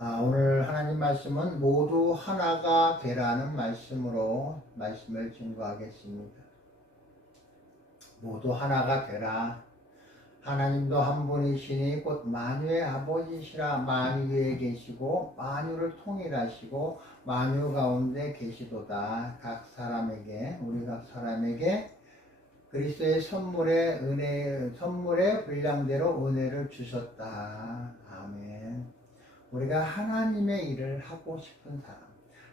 오늘 하나님 말씀은 모두 하나가 되라는 말씀으로 말씀을 증거하겠습니다. 모두 하나가 되라. 하나님도 한 분이시니 곧 만유의 아버지시라. 만유에 계시고 만유를 통일하시고 만유 가운데 계시도다. 우리 각 사람에게 그리스도의 선물의 분량대로 은혜를 주셨다. 아멘. 우리가 하나님의 일을 하고 싶은 사람,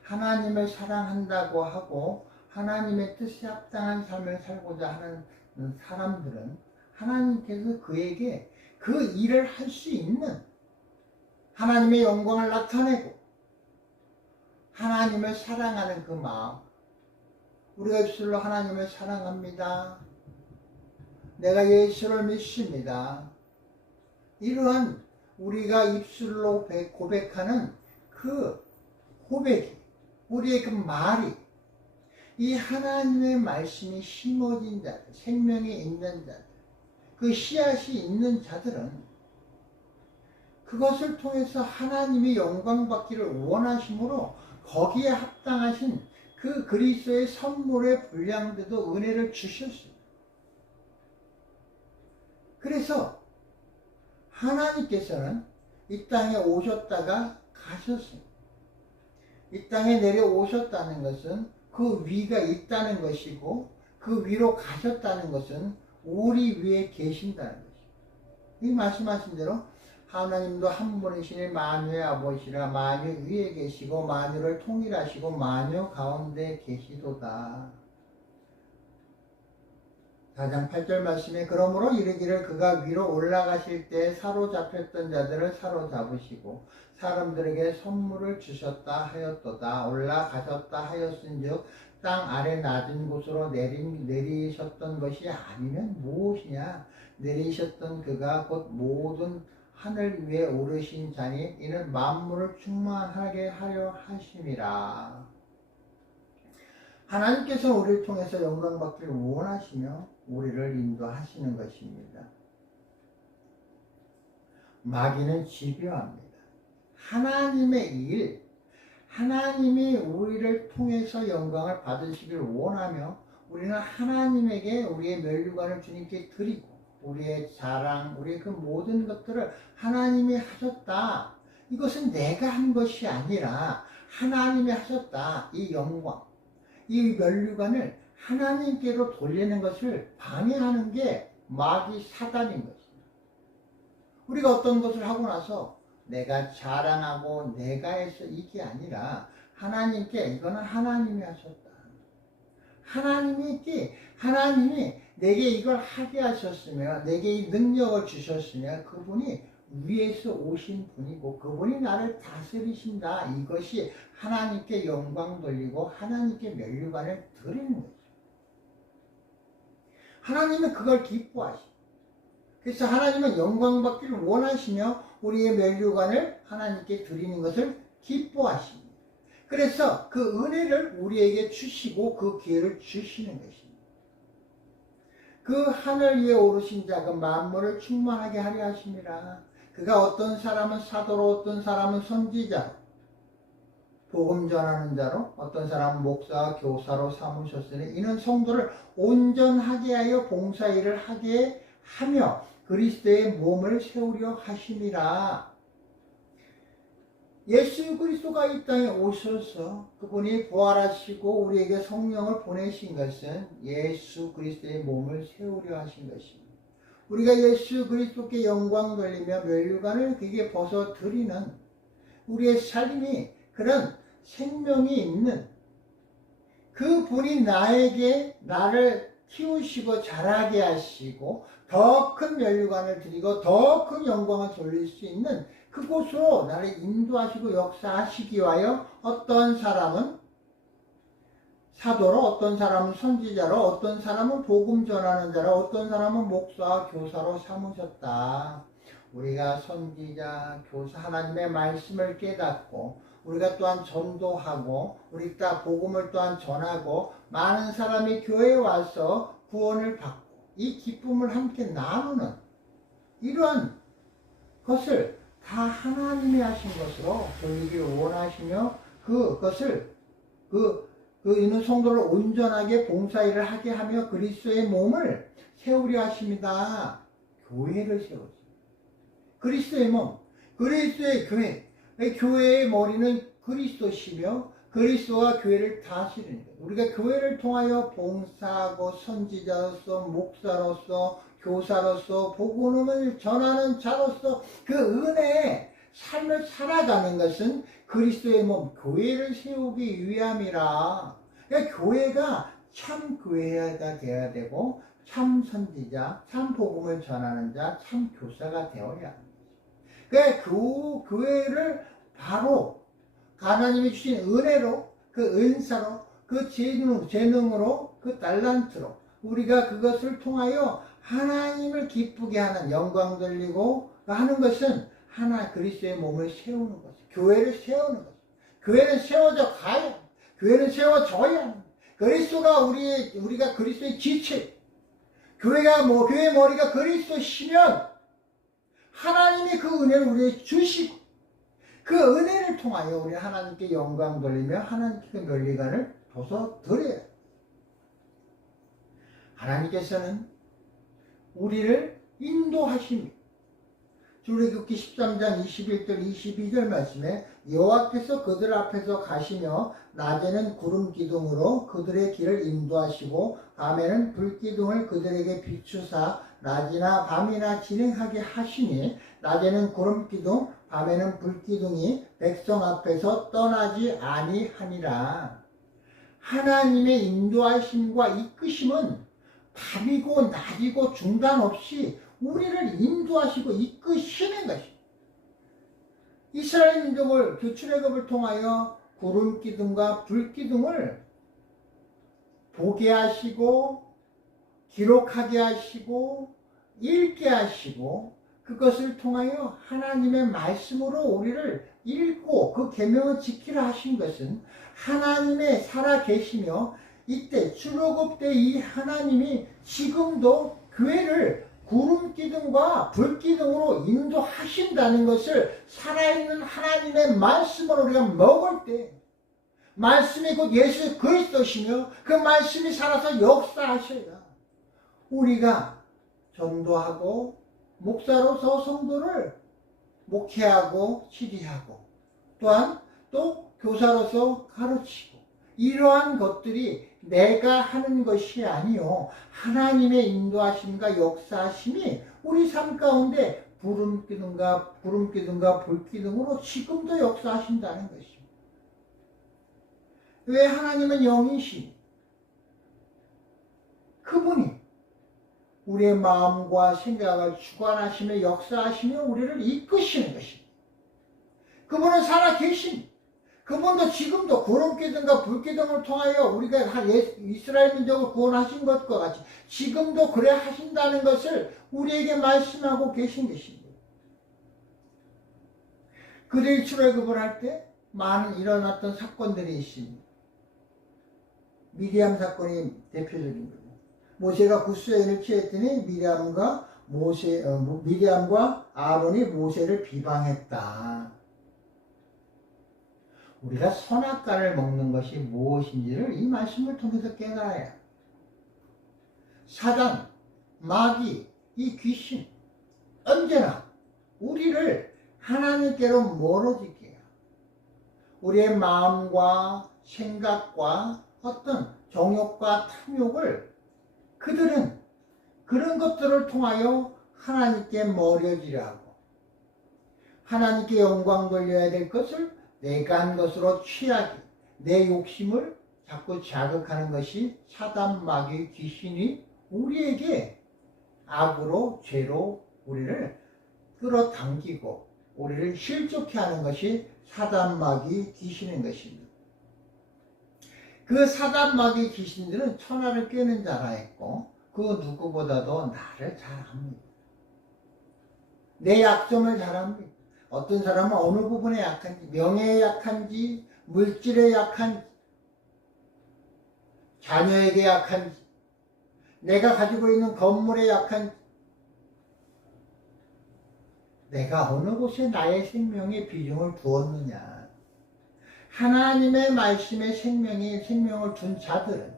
하나님을 사랑한다고 하고 하나님의 뜻에 합당한 삶을 살고자 하는 사람들은 하나님께서 그에게 그 일을 할 수 있는 하나님의 영광을 나타내고 하나님을 사랑하는 그 마음, 우리가 입술로 하나님을 사랑합니다. 내가 예수를 믿습니다. 이러한 우리가 입술로 고백하는 그 고백이, 우리의 그 말이 이 하나님의 말씀이 심어진 자들, 생명이 있는 자들, 그 씨앗이 있는 자들은 그것을 통해서 하나님이 영광 받기를 원하심으로 거기에 합당하신 그 그리스도의 선물의 분량대도 은혜를 주셨습니다. 그래서 하나님께서는 이 땅에 오셨다가 가셨습니다. 이 땅에 내려오셨다는 것은 그 위가 있다는 것이고 그 위로 가셨다는 것은 우리 위에 계신다는 것입니다. 이 말씀하신 대로 하나님도 한 분이시니 만유의 아버지라. 만유 위에 계시고 만유를 통일하시고 만유 가운데 계시도다. 4장 8절 말씀에 그러므로 이르기를 그가 위로 올라가실 때 사로잡혔던 자들을 사로잡으시고 사람들에게 선물을 주셨다 하였도다. 올라가셨다 하였은즉 땅 아래 낮은 곳으로 내리셨던 것이 아니면 무엇이냐. 내리셨던 그가 곧 모든 하늘 위에 오르신 자니 이는 만물을 충만하게 하려 하심이라. 하나님께서 우리를 통해서 영광 받기를 원하시며 우리를 인도하시는 것입니다. 마귀는 집요합니다. 하나님의 일, 하나님이 우리를 통해서 영광을 받으시길 원하며 우리는 하나님에게 우리의 면류관을 주님께 드리고 우리의 자랑, 우리의 그 모든 것들을 하나님이 하셨다. 이것은 내가 한 것이 아니라 하나님이 하셨다. 이 영광, 이 면류관을 하나님께로 돌리는 것을 방해하는 게 마귀 사단인 것입니다. 우리가 어떤 것을 하고 나서 내가 자랑하고 내가 해서 이게 아니라 하나님께 이거는 하나님이 하셨다. 하나님이 내게 이걸 하게 하셨으며 내게 이 능력을 주셨으며 그분이 위에서 오신 분이고 그분이 나를 다스리신다. 이것이 하나님께 영광 돌리고 하나님께 면류관을 드리는 거죠. 하나님은 그걸 기뻐하십니다. 그래서 하나님은 영광 받기를 원하시며 우리의 면류관을 하나님께 드리는 것을 기뻐하십니다. 그래서 그 은혜를 우리에게 주시고 그 기회를 주시는 것입니다. 그 하늘 위에 오르신 자 그 만물을 충만하게 하려 하심이라. 그가 어떤 사람은 사도로 어떤 사람은 선지자로 복음 전하는 자로 어떤 사람은 목사와 교사로 삼으셨으니 이는 성도를 온전하게 하여 봉사일을 하게 하며 그리스도의 몸을 세우려 하심이라. 예수 그리스도가 이 땅에 오셔서 그분이 부활하시고 우리에게 성령을 보내신 것은 예수 그리스도의 몸을 세우려 하신 것입니다. 우리가 예수 그리스도께 영광 돌리며 면류관을 그에게 벗어드리는 우리의 삶이 그런 생명이 있는 그 분이 나를 키우시고 자라게 하시고 더 큰 면류관을 드리고 더 큰 영광을 돌릴 수 있는 그곳으로 나를 인도하시고 역사하시기 위하여 어떤 사람은 사도로 어떤 사람은 선지자로 어떤 사람은 복음 전하는 자로 어떤 사람은 목사와 교사로 삼으셨다. 우리가 선지자, 교사, 하나님의 말씀을 깨닫고 우리가 또한 전도하고 우리 다 복음을 또한 전하고 많은 사람이 교회에 와서 구원을 받고 이 기쁨을 함께 나누는 이러한 것을 다 하나님이 하신 것으로 돌리기를 원하시며 그것을 있는 성도를 온전하게 봉사일을 하게 하며 그리스도의 몸을 세우려 하십니다. 교회를 세우죠. 그리스도의 몸, 그리스도의 교회. 교회의 머리는 그리스도시며 그리스도와 교회를 다스리는 거예요. 우리가 교회를 통하여 봉사하고 선지자로서 목사로서 교사로서 복음을 전하는 자로서 그 은혜의 삶을 살아가는 것은 그리스도의 몸, 교회를 세우기 위함이라. 그러니까 교회가 참 교회가 되어야 되고 참 선지자, 참 복음을 전하는 자, 참 교사가 되어야 합니다. 그러니까 그 교회를 바로 하나님이 주신 은혜로, 그 은사로, 그 재능으로, 그 달란트로 우리가 그것을 통하여 하나님을 기쁘게 하는, 영광 돌리고 하는 것은 하나 그리스도의 몸을 세우는 것, 교회를 세우는 것. 교회는 세워져 가야, 교회는 세워져야. 그리스도가 우리가 그리스도의 지체, 교회의 머리가 그리스도시면 하나님이 그 은혜를 우리에게 주시고 그 은혜를 통하여 우리 하나님께 영광 돌리며 하나님께 면리관을 둬서 드려야 해요. 하나님께서는 우리를 인도하십니다. 출애굽기 13장 21절 22절 말씀에 여호와께서 그들 앞에서 가시며 낮에는 구름 기둥으로 그들의 길을 인도하시고 밤에는 불 기둥을 그들에게 비추사 낮이나 밤이나 진행하게 하시니 낮에는 구름 기둥 밤에는 불 기둥이 백성 앞에서 떠나지 아니하니라. 하나님의 인도하심과 이끄심은 밤이고 낮이고 중단 없이 우리를 인도하시고 이끄시는 것입니다. 이스라엘 민족을 출애굽을 통하여 구름 기둥과 불 기둥을 보게 하시고 기록하게 하시고 읽게 하시고 그것을 통하여 하나님의 말씀으로 우리를 읽고 그 계명을 지키라 하신 것은 하나님의 살아계시며 이때 출애굽 때 이 하나님이 지금도 교회를 구름 기둥과 불 기둥으로 인도하신다는 것을 살아있는 하나님의 말씀을 우리가 먹을 때 말씀이 곧 예수 그리스도시며 그 말씀이 살아서 역사하셔야 우리가 전도하고 목사로서 성도를 목회하고 치리하고 또한 또 교사로서 가르치고 이러한 것들이 내가 하는 것이 아니요 하나님의 인도하심과 역사하심이 우리 삶 가운데 구름 기둥과 불 기둥으로 지금도 역사하신다는 것입니다. 왜? 하나님은 영이시 그분이 우리의 마음과 생각을 주관하시며 역사하시며 우리를 이끄시는 것입니다. 그분은 살아계신 그분도 지금도 구름기둥과 불기둥을 통하여 우리가 이스라엘 민족을 구원하신 것과 같이 지금도 그래 하신다는 것을 우리에게 말씀하고 계신 것입니다. 그들이 출애굽을 할 때 많은 일어났던 사건들이 있습니다. 미디암 사건이 대표적인 거예요. 모세가 굿수여인을 취했더니 미디암과 아론이 모세를 비방했다. 우리가 선악과를 먹는 것이 무엇인지를 이 말씀을 통해서 깨달아야 해요. 사단, 마귀, 이 귀신 언제나 우리를 하나님께로 멀어지게 해요. 우리의 마음과 생각과 어떤 정욕과 탐욕을 그들은 그런 것들을 통하여 하나님께 멀어지려 하고 하나님께 영광 돌려야 될 것을 내가 한 것으로 취하기, 내 욕심을 자꾸 자극하는 것이 사단 마귀 귀신이 우리에게 악으로 죄로 우리를 끌어당기고 우리를 실족해 하는 것이 사단 마귀 귀신인 것입니다. 그 사단 마귀 귀신들은 천하를 꿰는 자라 했고 그 누구보다도 나를 잘 압니다. 내 약점을 잘 압니다. 어떤 사람은 어느 부분에 약한지, 명예에 약한지, 물질에 약한지, 자녀에게 약한지, 내가 가지고 있는 건물에 약한지, 내가 어느 곳에 나의 생명의 비중을 두었느냐. 하나님의 말씀에 생명을 둔 자들은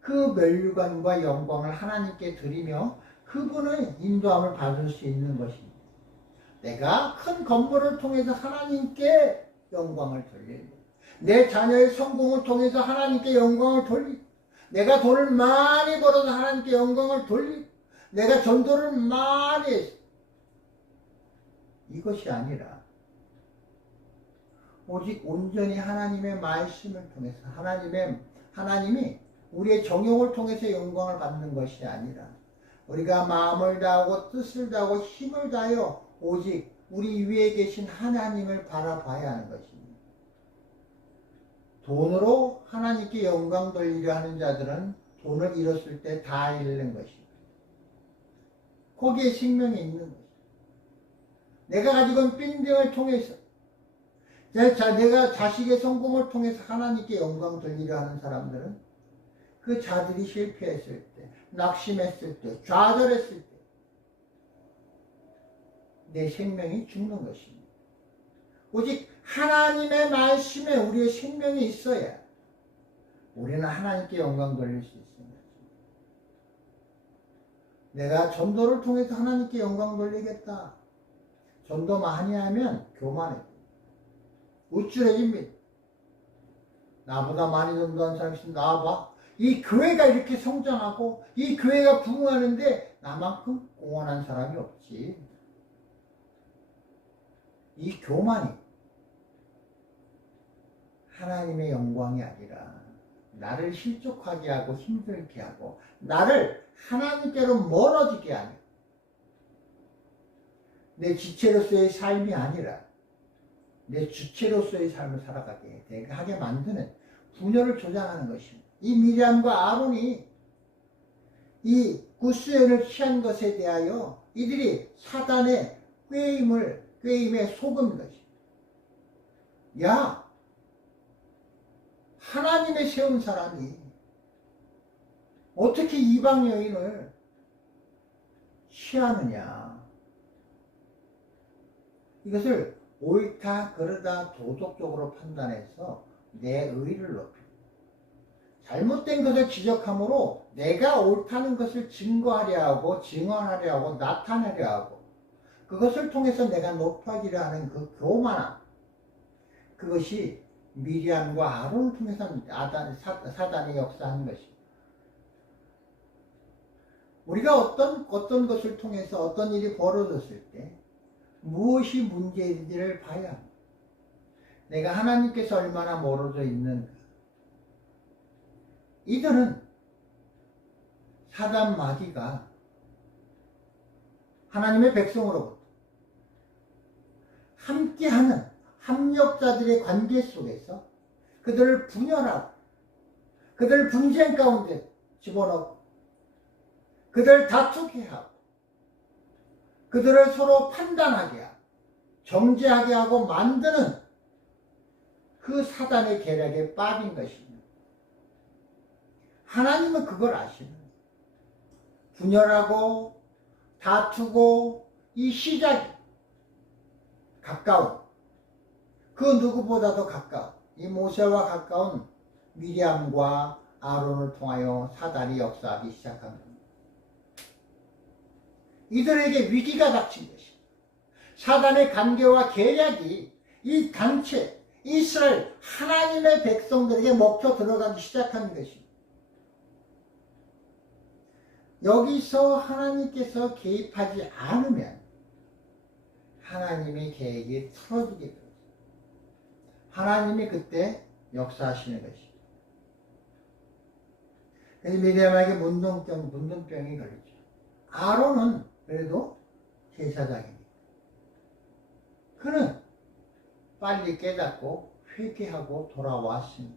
그 면류관과 영광을 하나님께 드리며 그분의 인도함을 받을 수 있는 것입니다. 내가 큰 건물을 통해서 하나님께 영광을 돌리고, 내 자녀의 성공을 통해서 하나님께 영광을 돌리고, 내가 돈을 많이 벌어서 하나님께 영광을 돌리고, 내가 전도를 많이 해서, 이것이 아니라 오직 온전히 하나님의 말씀을 통해서 하나님이 우리의 정욕을 통해서 영광을 받는 것이 아니라 우리가 마음을 다하고 뜻을 다하고 힘을 다하여 오직 우리 위에 계신 하나님을 바라봐야 하는 것입니다. 돈으로 하나님께 영광 돌리려 하는 자들은 돈을 잃었을 때 다 잃는 것입니다. 거기에 생명이 있는 것입니다. 내가 가지고 있는 빌딩을 통해서, 내가 자식의 성공을 통해서 하나님께 영광 돌리려 하는 사람들은 그 자들이 실패했을 때, 낙심했을 때, 좌절했을 때 내 생명이 죽는 것입니다. 오직 하나님의 말씀에 우리의 생명이 있어야 우리는 하나님께 영광 돌릴 수 있습니다. 내가 전도를 통해서 하나님께 영광 돌리겠다. 전도 많이 하면 교만해. 우쭐해집니다. 나보다 많이 전도한 사람이 있으면 나와봐. 이 교회가 이렇게 성장하고 이 교회가 부흥하는데 나만큼 공헌한 사람이 없지. 이 교만이 하나님의 영광이 아니라 나를 실족하게 하고 힘들게 하고 나를 하나님께로 멀어지게 하는 내 지체로서의 삶이 아니라 내 주체로서의 삶을 살아가게 하게 만드는 분열을 조장하는 것입니다. 이 미리암과 아론이 이 구스연을 취한 것에 대하여 이들이 사단의 꾀임에 속은 것입니다. 야, 하나님의 세운 사람이 어떻게 이방 여인을 취하느냐. 이것을 옳다 그르다 도덕적으로 판단해서 내 의를 높이고 잘못된 것을 지적함으로 내가 옳다는 것을 증거하려 하고 증언하려 하고 나타내려 하고 그것을 통해서 내가 높아지려 하는 그 교만함, 그것이 미리암과 아론을 통해서 사단이 역사하는 것입니다. 우리가 어떤 것을 통해서 어떤 일이 벌어졌을 때 무엇이 문제인지를 봐야 합니다. 내가 하나님께서 얼마나 멀어져 있는가. 이들은 사단 마귀가 하나님의 백성으로부터 함께하는 합력자들의 관계 속에서 그들을 분열하고 그들을 분쟁 가운데 집어넣고 그들을 다투게 하고 그들을 서로 판단하게 하고 정죄하게 하고 만드는 그 사단의 계략에 빠진 것입니다. 하나님은 그걸 아시는 거예요. 분열하고 다투고 이 시작이 가까운 그 누구보다도 가까운 이 모세와 가까운 미리암과 아론을 통하여 사단이 역사하기 시작한 겁니다. 이들에게 위기가 닥친 것입니다. 사단의 관계와 계략이 이 단체 이스라엘 하나님의 백성들에게 먹혀 들어가기 시작한 것입니다. 여기서 하나님께서 개입하지 않으면 하나님의 계획이 틀어지게 됩니다. 하나님이 그때 역사하시는 것입니다. 그래서 미리암에게 문둥병이 걸리죠. 아론은 그래도 제사장입니다. 그는 빨리 깨닫고 회개하고 돌아왔습니다.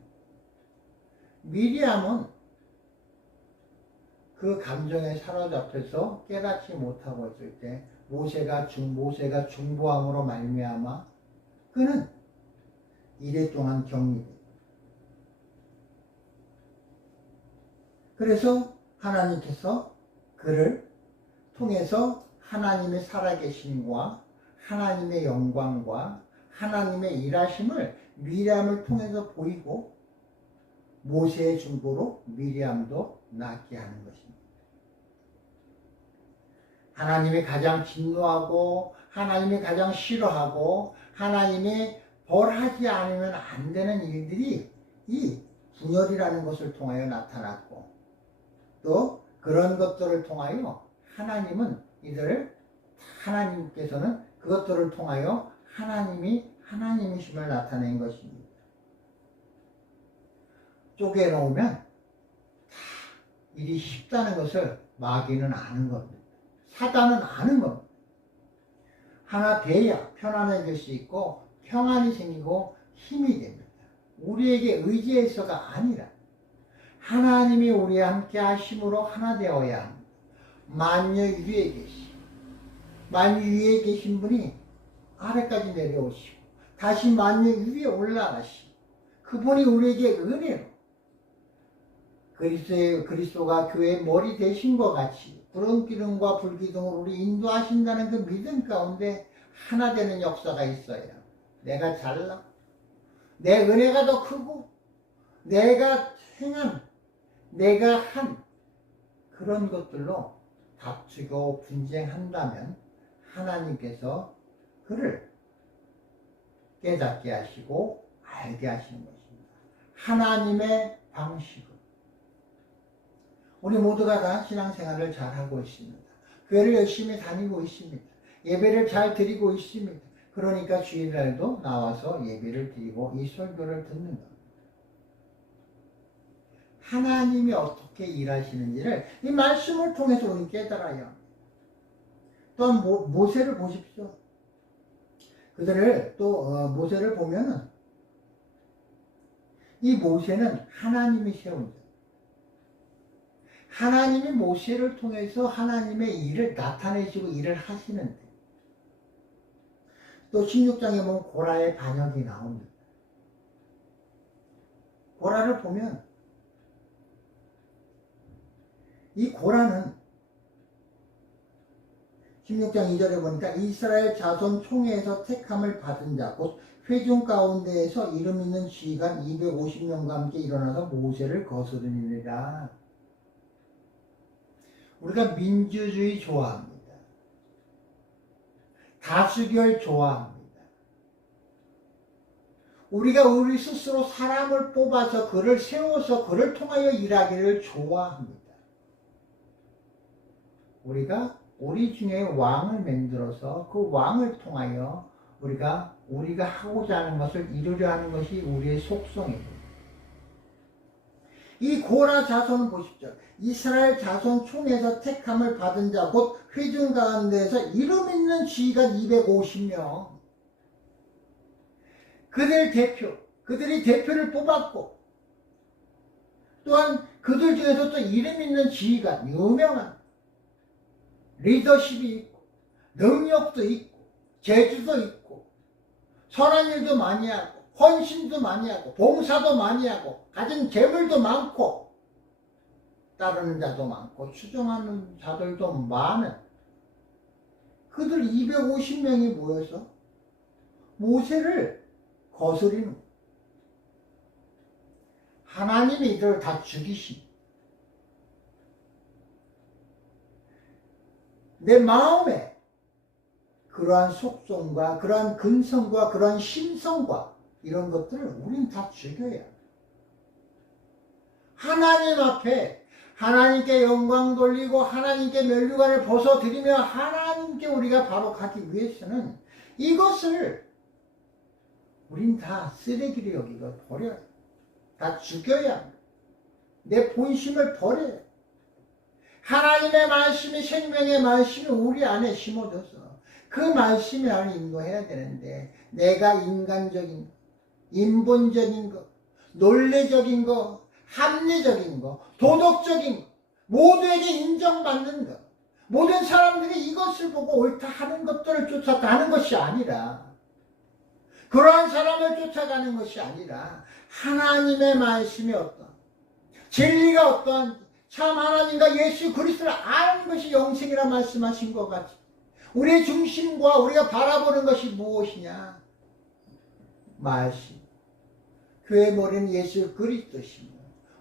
미리암은 그 감정에 사로잡혀서 깨닫지 못하고 있을 때 모세가 중보함으로 말미암아 그는 이래 동안 격리됩니다. 그래서 하나님께서 그를 통해서 하나님의 살아계심과 하나님의 영광과 하나님의 일하심을 미리암을 통해서 보이고 모세의 중보로 미리암도 낫게 하는 것입니다. 하나님이 가장 진노하고 하나님이 가장 싫어하고 하나님이 벌하지 않으면 안 되는 일들이 이 분열이라는 것을 통하여 나타났고 또 그런 것들을 통하여 하나님께서는 그것들을 통하여 하나님이 하나님이심을 나타낸 것입니다. 쪼개놓으면 다 일이 쉽다는 것을 마귀는 아는 겁니다. 사단은 아는 겁니다. 하나 돼야 편안해질 수 있고 평안이 생기고 힘이 됩니다. 우리에게 의지해서가 아니라 하나님이 우리와 함께 하심으로 하나 되어야 합니다. 만유 위에 계신 분이 아래까지 내려오시고 다시 만유 위에 올라가시고 그분이 우리에게 은혜로 그리스도가 교회의 머리 되신 것 같이 구름기둥과 불기둥으로 우리 인도하신다는 그 믿음 가운데 하나 되는 역사가 있어야 내가 잘나 내 은혜가 더 크고 내가 한 그런 것들로 다투고 분쟁한다면 하나님께서 그를 깨닫게 하시고 알게 하시는 것입니다. 하나님의 방식은 우리 모두가 다 신앙생활을 잘하고 있습니다. 교회를 열심히 다니고 있습니다. 예배를 잘 드리고 있습니다. 그러니까 주일날도 나와서 예배를 드리고 이 설교를 듣는 겁니다. 하나님이 어떻게 일하시는지를 이 말씀을 통해서 우리 깨달아야 합니다. 또한 모세를 보십시오. 모세를 보면은 이 모세는 하나님이 세운 자. 하나님이 모세를 통해서 하나님의 일을 나타내시고 일을 하시는데 또 16장에 보면 고라의 반역이 나옵니다. 고라를 보면 이 고라는 16장 2절에 보니까 이스라엘 자손 총회에서 택함을 받은 자 곧 회중 가운데에서 이름 있는 지휘관 250명과 함께 일어나서 모세를 거스르니라. 우리가 민주주의 좋아합니다. 다수결 좋아합니다. 우리가 우리 스스로 사람을 뽑아서 그를 세워서 그를 통하여 일하기를 좋아합니다. 우리가 우리 중에 왕을 만들어서 그 왕을 통하여 우리가 하고자 하는 것을 이루려 하는 것이 우리의 속성입니다. 이 고라 자손을 보십시오. 이스라엘 자손 총에서 택함을 받은 자 곧 회중 가운데에서 이름 있는 지휘관 250명 그들이 대표를 뽑았고 또한 그들 중에서 또 이름 있는 지휘관 유명한 리더십이 있고 능력도 있고 재주도 있고 선한 일도 많이 하고 헌신도 많이 하고 봉사도 많이 하고 가진 재물도 많고 따르는 자도 많고 추종하는 자들도 많은 그들 250명이 모여서 모세를 거스리는 하나님이 이들을 다 죽이신 내 마음에 그러한 속성과 그러한 근성과 그러한 심성과 이런 것들을 우린 다 죽여야 해요. 하나님 앞에 하나님께 영광 돌리고 하나님께 면류관을 벗어드리며 하나님께 우리가 바로 가기 위해서는 이것을 우린 다 쓰레기로 여기고 버려요. 다 죽여야 합니다. 내 본심을 버려요. 하나님의 말씀이 생명의 말씀이 우리 안에 심어져서 그 말씀이 나를 인도해야 되는데 내가 인간적인 것, 인본적인 것, 논리적인 것, 합리적인 것, 도덕적인 것, 모두에게 인정받는 것, 모든 사람들이 이것을 보고 옳다 하는 것들을 쫓아가는 것이 아니라 그러한 사람을 쫓아가는 것이 아니라 하나님의 말씀이 어떤 진리가 어떠한지 참 하나님과 예수 그리스도를 아는 것이 영생이라 말씀하신 것 같이 우리의 중심과 우리가 바라보는 것이 무엇이냐? 말씀. 교회 머리는 예수 그리스도시며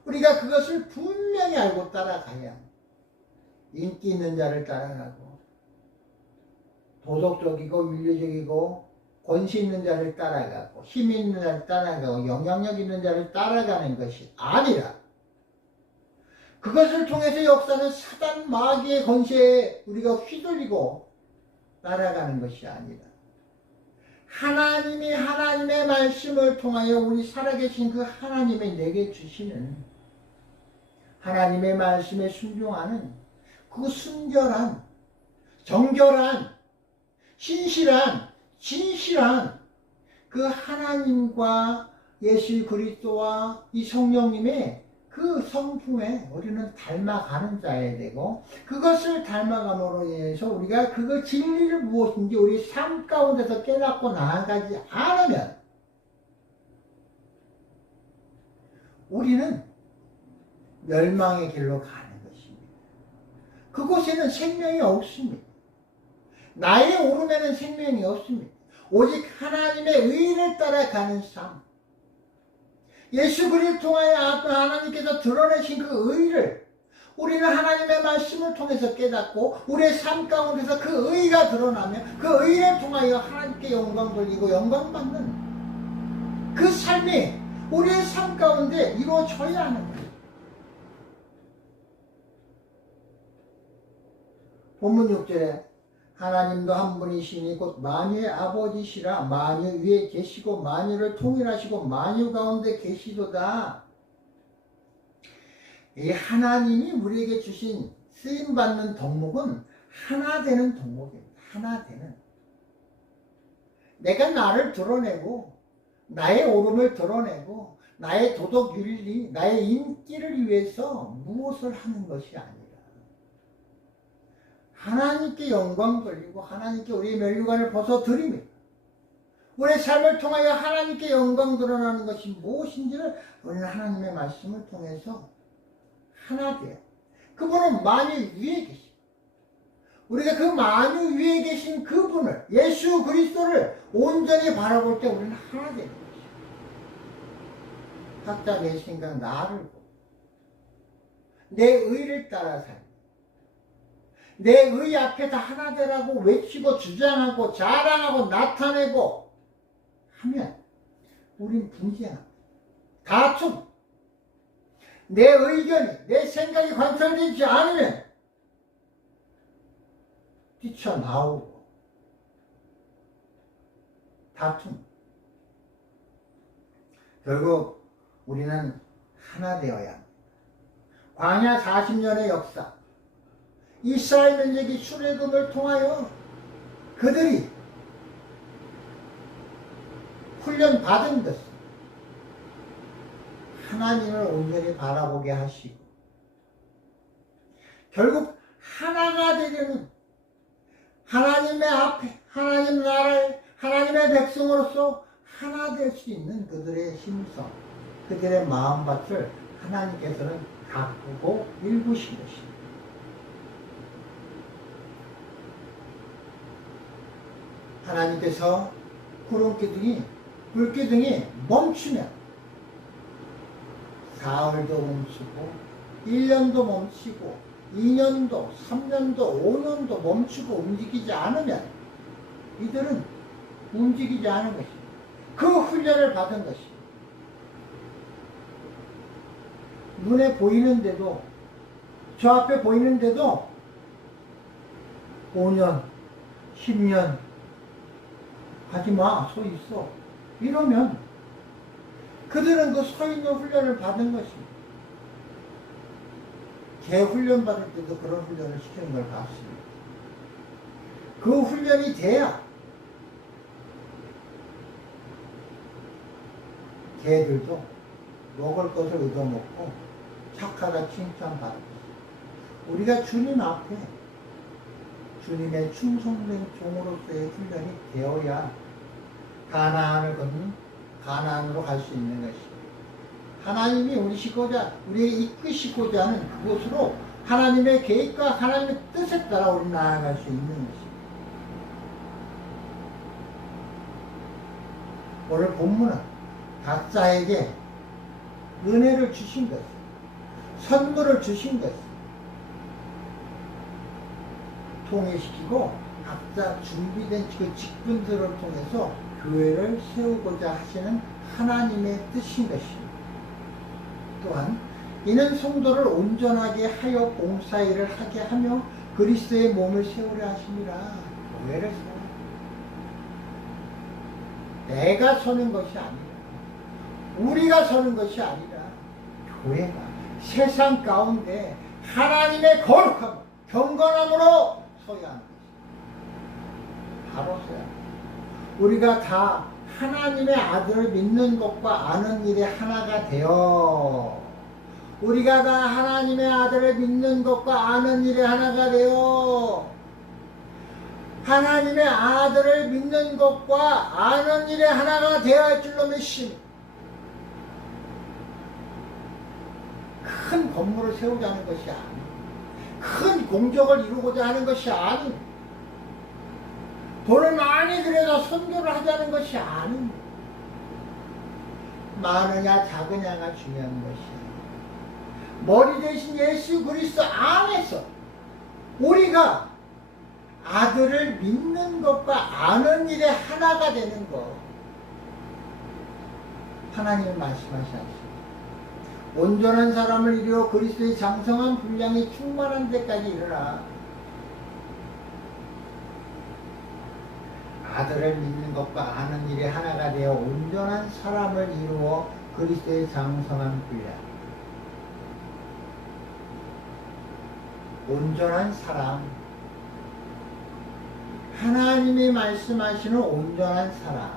우리가 그것을 분명히 알고 따라가야 인기 있는 자를 따라가고 도덕적이고 윤리적이고 권세 있는 자를 따라가고 힘 있는 자를 따라가고 영향력 있는 자를 따라가는 것이 아니라 그것을 통해서 역사는 사단 마귀의 권세에 우리가 휘둘리고 따라가는 것이 아니라 하나님이 하나님의 말씀을 통하여 우리 살아계신 그 하나님이 내게 주시는 하나님의 말씀에 순종하는 그 순결한 정결한 신실한 진실한 그 하나님과 예수 그리스도와 이 성령님의 그 성품에 우리는 닮아가는 자야 되고 그것을 닮아감으로 인해서 우리가 그 진리를 무엇인지 우리 삶 가운데서 깨닫고 나아가지 않으면 우리는 멸망의 길로 가는 것입니다. 그곳에는 생명이 없습니다. 나의 오름에는 생명이 없습니다. 오직 하나님의 의를 따라가는 삶. 예수 그리스도를 통하여 하나님께서 드러내신 그 의를 우리는 하나님의 말씀을 통해서 깨닫고 우리의 삶 가운데서 그 의가 드러나면 그 의를 통하여 하나님께 영광 돌리고 영광 받는 그 삶이 우리의 삶 가운데 이루어져야 하는 거예요. 본문 6절에 하나님도 한 분이시니 곧 만유의 아버지시라 만유 위에 계시고 만유를 통일하시고 만유 가운데 계시도다. 이 하나님이 우리에게 주신 쓰임받는 덕목은 하나 되는 덕목입니다. 하나 되는. 내가 나를 드러내고 나의 오름을 드러내고 나의 도덕 윤리, 나의 인기를 위해서 무엇을 하는 것이 아니라 하나님께 영광 돌리고 하나님께 우리의 면류관을 벗어드립니다. 우리의 삶을 통하여 하나님께 영광 드러나는 것이 무엇인지를 우리는 하나님의 말씀을 통해서 하나 돼요. 그분은 만유 위에 계십니다. 우리가 그 만유 위에 계신 그분을 예수 그리스도를 온전히 바라볼 때 우리는 하나 되는 것입니다. 각자 내 생각 나를 보고 내 의를 따라 살고 내 의 앞에서 하나 되라고 외치고 주장하고 자랑하고 나타내고 하면 우린 분쟁합니다. 다툼. 내 의견이 내 생각이 관철되지 않으면 뛰쳐나오고 다툼. 결국 우리는 하나 되어야 합니다. 광야 40년의 역사 이스라엘 민족이 출애굽을 통하여 그들이 훈련 받은 것은 하나님을 온전히 바라보게 하시고 결국 하나가 되려는 하나님의 앞에 하나님 나라에 하나님의 백성으로서 하나 될 수 있는 그들의 심성 그들의 마음밭을 하나님께서는 가꾸고 일구신 것입니다. 하나님께서 구름기둥이 불기둥이 멈추면 사흘도 멈추고 1년도 멈추고 2년도 3년도 5년도 멈추고 움직이지 않으면 이들은 움직이지 않은 것입니다. 그 훈련을 받은 것입니다. 눈에 보이는데도 저 앞에 보이는데도 5년 10년 하지마 서 있어 이러면 그들은 그 서 있는 훈련을 받은 것입니다. 개 훈련 받을 때도 그런 훈련을 시키는 걸 봤습니다. 그 훈련이 돼야 개들도 먹을 것을 얻어먹고 착하다 칭찬받고 우리가 주님 앞에 주님의 충성된 종으로서의 훈련이 되어야 가나안을 걷는 가나안으로 갈 수 있는 것입니다. 하나님이 우리의 이끄시고자 하는 그곳으로 하나님의 계획과 하나님의 뜻에 따라 우리 나아갈 수 있는 것입니다. 오늘 본문은 각자에게 은혜를 주신 것, 선물을 주신 것 통일시키고 각자 준비된 그 직분들을 통해서 교회를 세우고자 하시는 하나님의 뜻인 것입니다. 또한 이는 성도를 온전하게 하여 봉사일을 하게 하며 그리스도의 몸을 세우려 하심이라. 교회를 세워. 내가 서는 것이 아니라, 우리가 서는 것이 아니라 교회가 세상 가운데 하나님의 거룩함, 경건함으로 서야 하는 것입니다. 바로 서야 합니다. 우리가 다 하나님의 아들을 믿는 것과 아는 일에 하나가 되어, 우리가 다 하나님의 아들을 믿는 것과 아는 일에 하나가 되어, 하나님의 아들을 믿는 것과 아는 일에 하나가 되어야 할 줄로 믿습니다. 큰 건물을 세우자는 것이 아니고, 큰 공적을 이루고자 하는 것이 아니고, 돈을 많이 들여서 선교를 하자는 것이 아닙니다. 많으냐 작으냐가 중요한 것이야. 머리 대신 예수 그리스도 안에서 우리가 아들을 믿는 것과 아는 일에 하나가 되는 것, 하나님은 말씀하시 않습니다. 온전한 사람을 이루어 그리스도의 장성한 분량이 충만한 데까지 이르라. 아들을 믿는 것과 아는 일에 하나가 되어 온전한 사람을 이루어 그리스도의 장성한 분량. 온전한 사람, 하나님이 말씀하시는 온전한 사람,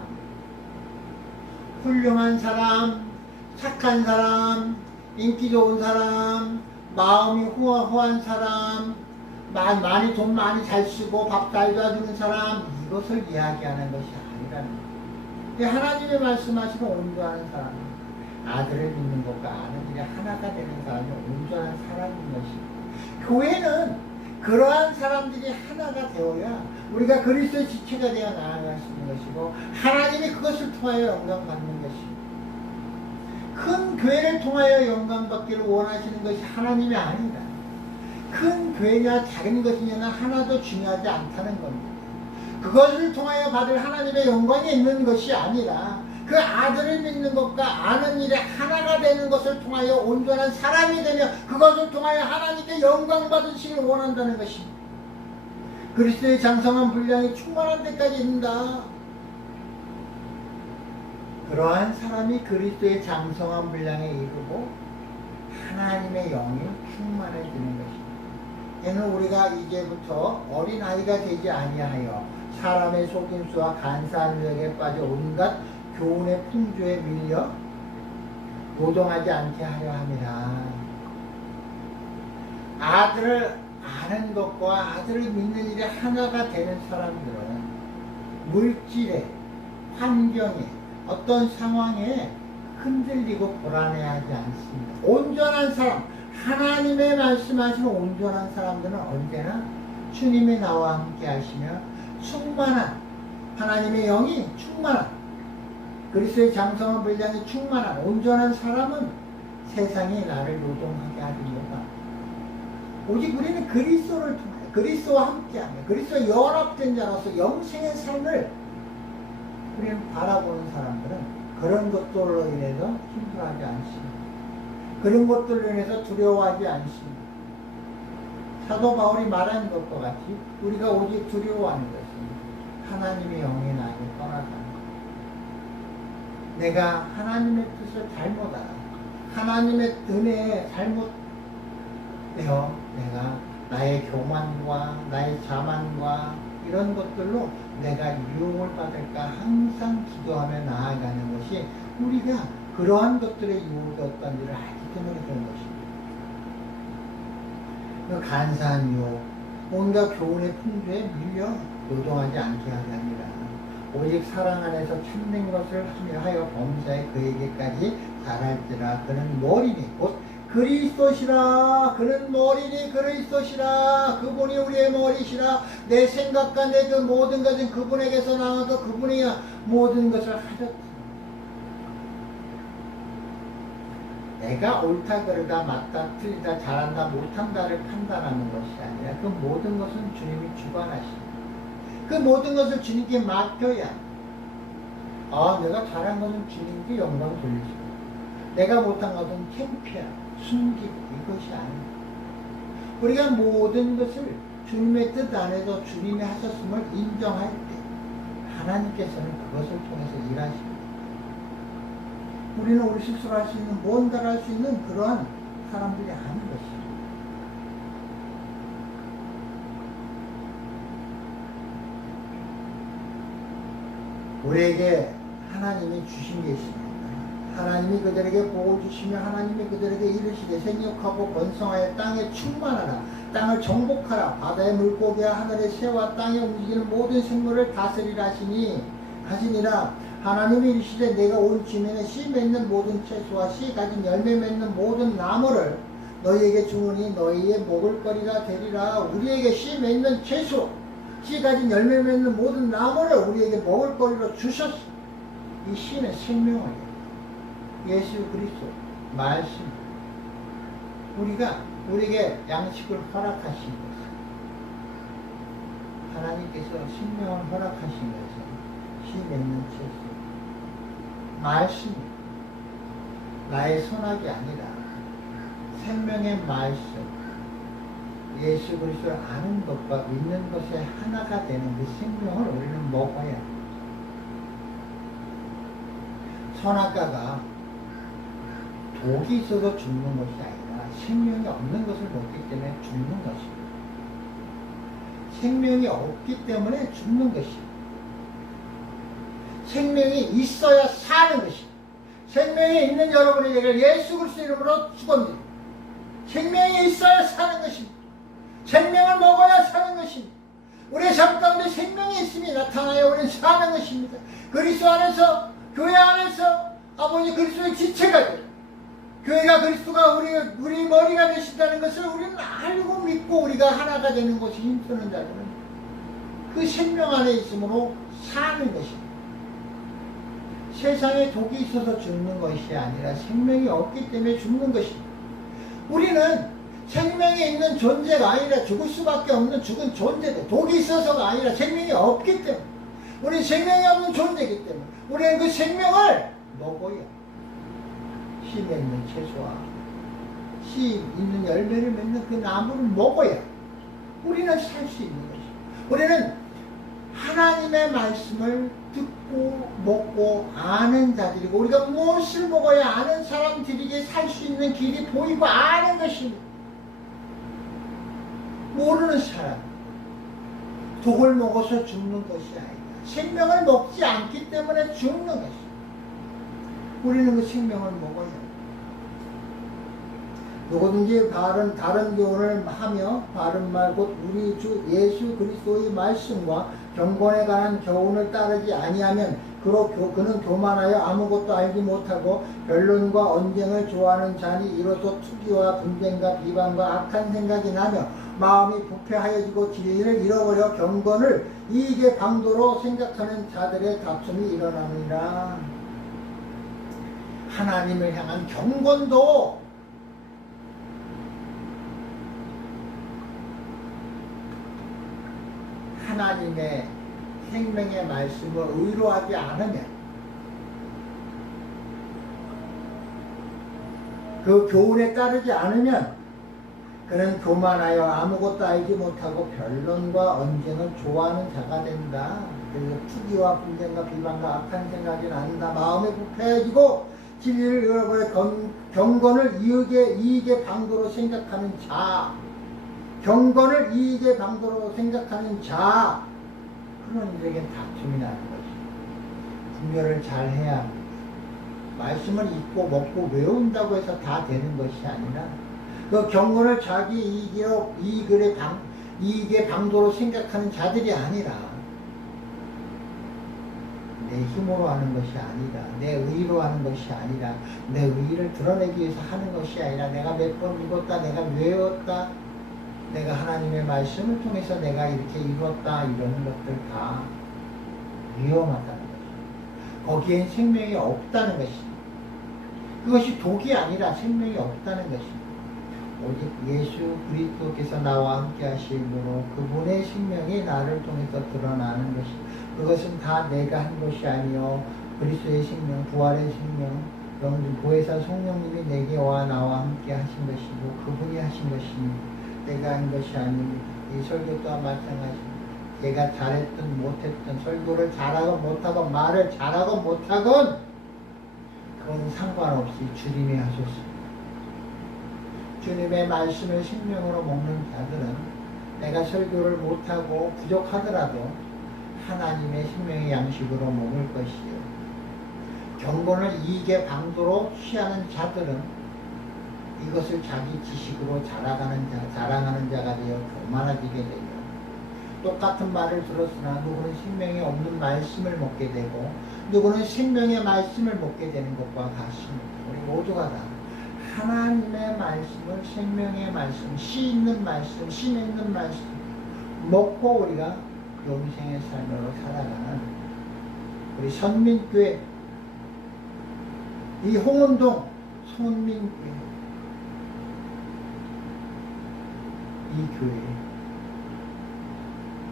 훌륭한 사람, 착한 사람, 인기 좋은 사람, 마음이 후한 사람, 많이 돈 많이 잘 쓰고 밥 잘 도와주는 사람, 이것을 이야기하는 것이 아니라는 거예요. 하나님이 말씀하시는 온전한 사람, 아들을 믿는 것과 아는 일에 하나가 되는 사람이 온전한 사람인 것입니다. 교회는 그러한 사람들이 하나가 되어야 우리가 그리스도의 지체가 되어 나아갈 수 있는 것이고, 하나님이 그것을 통하여 영광 받는 것입니다. 큰 교회를 통하여 영광 받기를 원하시는 것이 하나님이 아니다. 큰 교회냐 작은 것이냐는 하나도 중요하지 않다는 겁니다. 그것을 통하여 받을 하나님의 영광이 있는 것이 아니라 그 아들을 믿는 것과 아는 일에 하나가 되는 것을 통하여 온전한 사람이 되며 그것을 통하여 하나님께 영광 받으시길 원한다는 것입니다. 그리스도의 장성한 분량이 충만한 데까지 이른다. 그러한 사람이 그리스도의 장성한 분량에 이르고 하나님의 영이 충만해지는 것입니다. 이는 우리가 이제부터 어린아이가 되지 아니하여 사람의 속임수와 간사한 유혹에 빠져 온갖 교훈의 풍조에 밀려 노동하지 않게 하려 함이라. 아들을 아는 것과 아들을 믿는 일에 하나가 되는 사람들은 물질에, 환경에, 어떤 상황에 흔들리고 불안해하지 않습니다. 온전한 사람, 하나님의 말씀하시는 온전한 사람들은 언제나 주님이 나와 함께 하시며 충만한, 하나님의 영이 충만한, 그리스도의 장성한 분량이 충만한 온전한 사람은 세상이 나를 노동하게 하리로다. 오직 우리는 그리스도를 통하여, 그리스도와 함께하며 그리스도와 연합된 자로서 영생의 삶을 우리는 바라보는 사람들은 그런 것들로 인해서 힘들어하지 않습니다. 그런 것들로 인해서 두려워하지 않습니다. 사도 바울이 말한 것과 같이 우리가 오직 두려워하는 것은 하나님의 영이 나에게 떠나가는 것. 내가 하나님의 뜻을 잘못 알아, 하나님의 은혜에 잘못되어 내가 나의 교만과 나의 자만과 이런 것들로 내가 유혹을 받을까 항상 기도하며 나아가는 것이 우리가 그러한 것들의 유혹이 어떤지를 알기 때문에 그런 것입니다. 그 간사한 유혹, 온갖 교훈의 풍조에 밀려 노동하지 않게 하게 합니다. 오직 사랑 안에서 참된 것을 하여 범사에 그에게까지 자랄지라. 그는 머리니 곧 그리스도시라. 그는 머리니 그리스도시라. 그분이 우리의 머리시라. 내 생각과 내 그 모든 것은 그분에게서 나와서 그분이 모든 것을 하셨다. 내가 옳다 그르다 맞다 틀리다 잘한다 못한다를 판단하는 것이 아니라 그 모든 것은 주님이 주관하십니다. 그 모든 것을 주님께 맡겨야 내가 잘한 것은 주님께 영광 돌리시고 내가 못한 것은 창피하고 숨기고 이것이 아닙니다. 우리가 모든 것을 주님의 뜻 안에서 주님이 하셨음을 인정할 때 하나님께서는 그것을 통해서 일하십니다. 우리는 우리 스스로 할 수 있는 뭔가를 할 수 있는 그러한 사람들이 아닌 것입니다. 우리에게 하나님이 주신 게 있습니다. 하나님이 그들에게 복을 주시며 하나님이 그들에게 이르시되 생육하고 번성하여 땅에 충만하라. 땅을 정복하라. 바다의 물고기와 하늘의 새와 땅에 움직이는 모든 생물을 다스리라 하시니라. 하나님이 이르시되 내가 온 지면에 씨 맺는 모든 채소와 씨 가진 열매 맺는 모든 나무를 너희에게 주으니 너희의 먹을거리가 되리라. 우리에게 씨 맺는 채소, 씨 가진 열매 맺는 모든 나무를 우리에게 먹을거리로 주셨어. 이 씨는 생명이에요. 예수 그리스도 말씀, 우리에게 양식을 허락하신 것은 하나님께서 생명을 허락하신 것은 씨 맺는 채소 말씀, 나의 선악이 아니라 생명의 말씀, 예수 그리스도를 아는 것과 믿는 것에 하나가 되는 그 생명을 우리는 먹어야 합니다. 선악과가 독이 있어서 죽는 것이 아니라 생명이 없는 것을 먹기 때문에 죽는 것입니다. 생명이 없기 때문에 죽는 것입니다. 생명이 있어야 사는 것입니다. 생명이 있는 여러분에게 예수 그리스도 이름으로 축원드립니다. 생명이 있어야 사는 것입니다. 생명을 먹어야 사는 것입니다. 우리의 삶 가운데 생명이 있음이 나타나야 우리는 사는 것입니다. 그리스도 안에서, 교회 안에서 아버지 그리스도의 지체가 돼요. 교회가 그리스도가 우리 머리가 되신다는 것을 우리는 알고 믿고 우리가 하나가 되는 것이 힘쓰는 자들은 그 생명 안에 있으므로 사는 것입니다. 세상에 독이 있어서 죽는 것이 아니라 생명이 없기 때문에 죽는 것입니다. 우리는 생명이 있는 존재가 아니라 죽을 수밖에 없는 죽은 존재들, 독이 있어서가 아니라 생명이 없기 때문에, 우리는 생명이 없는 존재이기 때문에 우리는 그 생명을 먹어요. 씨 맺는 채소와 씨 있는 열매를 맺는 그 나무를 먹어야 우리는 살 수 있는 것입니다. 우리는 하나님의 말씀을 듣고 먹고 아는 자들이고 우리가 무엇을 먹어야 아는 사람들에게 살 수 있는 길이 보이고 아는 것입니다. 모르는 사람, 독을 먹어서 죽는 것이 아니라 생명을 먹지 않기 때문에 죽는 것입니다. 우리는 그 생명을 먹어야 합니다. 누구든지 다른 교훈을 하며 바른 말 곧 우리 주 예수 그리스도의 말씀과 경건에 관한 교훈을 따르지 아니하면 그는 교만하여 아무것도 알지 못하고 변론과 언쟁을 좋아하는 자니 이로써 투기와 분쟁과 비방과 악한 생각이 나며 마음이 부패하여지고 진리를 잃어버려 경건을 이익의 방도로 생각하는 자들의 다툼이 일어나느니라. 하나님을 향한 경건도 하나님의 생명의 말씀을 의로하지 않으면, 그 교훈에 따르지 않으면 그는 교만하여 아무것도 알지 못하고 변론과 언쟁을 좋아하는 자가 된다. 그래서 투기와 분쟁과 비방과 악한 생각이 난다. 마음이 부패해지고 진리를 잃어버려 경건을 이익의 방도로 생각하는 자, 경건을 이익의 방도로 생각하는 자, 그런 이들에겐 다툼이 나는 것입니다. 분별을 잘 해야 합니다. 말씀을 읽고 먹고 외운다고 해서 다 되는 것이 아니라 그 경건을 자기 이익의 방도로 생각하는 자들이 아니라 내 힘으로 하는 것이 아니라, 내 의로 하는 것이 아니라, 내 의를 드러내기 위해서 하는 것이 아니라, 내가 몇 번 읽었다, 내가 외웠다, 내가 하나님의 말씀을 통해서 내가 이렇게 이뤘다, 이런 것들 다 위험하다는 것입니다. 거기엔 생명이 없다는 것입니다. 그것이 독이 아니라 생명이 없다는 것입니다. 오직 예수 그리스도께서 나와 함께 하심으로 그분의 생명이 나를 통해서 드러나는 것입니다. 그것은 다 내가 한 것이 아니요 그리스도의 생명, 부활의 생명, 영주 보혜사 성령님이 내게 와 나와 함께 하신 것이고 그분이 하신 것입니다. 내가 한 것이 아닙니다. 이 설교 또한 마찬가지입니다. 내가 잘했든 못했든 설교를 잘하건 못하건 말을 잘하건 못하건 그건 상관없이 주님이 하셨습니다. 주님의 말씀을 생명으로 먹는 자들은 내가 설교를 못하고 부족하더라도 하나님의 생명의 양식으로 먹을 것이요. 경건을 이익의 방도로 취하는 자들은 이것을 자기 지식으로 자랑하는 자가 되어 교만해지게 되며 똑같은 말을 들었으나 누구는 생명이 없는 말씀을 먹게 되고 누구는 생명의 말씀을 먹게 되는 것과 같습니다. 우리 모두가 다 하나님의 말씀을 생명의 말씀, 씨 있는 말씀, 심 있는 말씀 먹고 우리가 영생의 삶으로 살아가는 우리 선민교회 이 홍은동 선민교회 이 교회의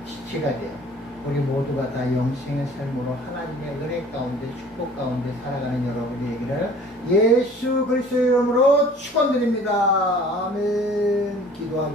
지체가 되어 우리 모두가 다 영생의 삶으로 하나님의 은혜 가운데 축복 가운데 살아가는 여러분이 되기를 예수 그리스도의 이름으로 축원드립니다. 아멘. 기도하겠습니다.